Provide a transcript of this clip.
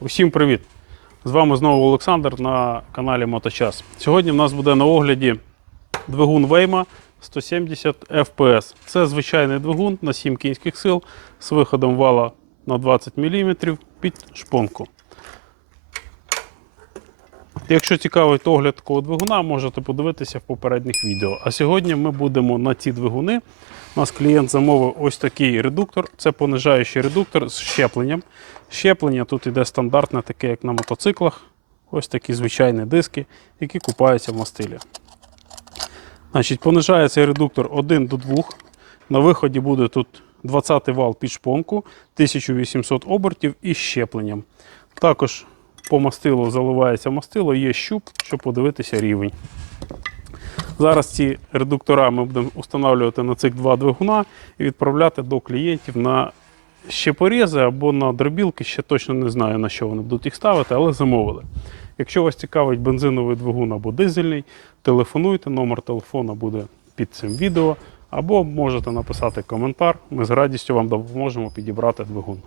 Усім привіт! З вами знову Олександр на каналі Моточас. Сьогодні в нас буде на огляді двигун Вейма 170 FPS. Це звичайний двигун на 7 кінських сил з виходом вала на 20 мм під шпонку. Якщо цікавить огляд такого двигуна, можете подивитися в попередніх відео. А сьогодні ми будемо на ці двигуни. У нас клієнт замовив ось такий редуктор. Це понижаючий редуктор з щепленням. Щеплення тут іде стандартне, таке як на мотоциклах. Ось такі звичайні диски, які купаються в мастилі. Значить, понижає цей редуктор 1 до 2. На виході буде тут 20 вал під шпонку, 1800 обертів і щепленням. Також по мастилу заливається мастило, є щуп, щоб подивитися рівень. Зараз ці редуктора ми будемо встановлювати на цих два двигуна і відправляти до клієнтів на щепорези або на дробілки. Ще точно не знаю, на що вони будуть їх ставити, але замовили. Якщо вас цікавить бензиновий двигун або дизельний, телефонуйте, номер телефона буде під цим відео, або можете написати коментар. Ми з радістю вам допоможемо підібрати двигун.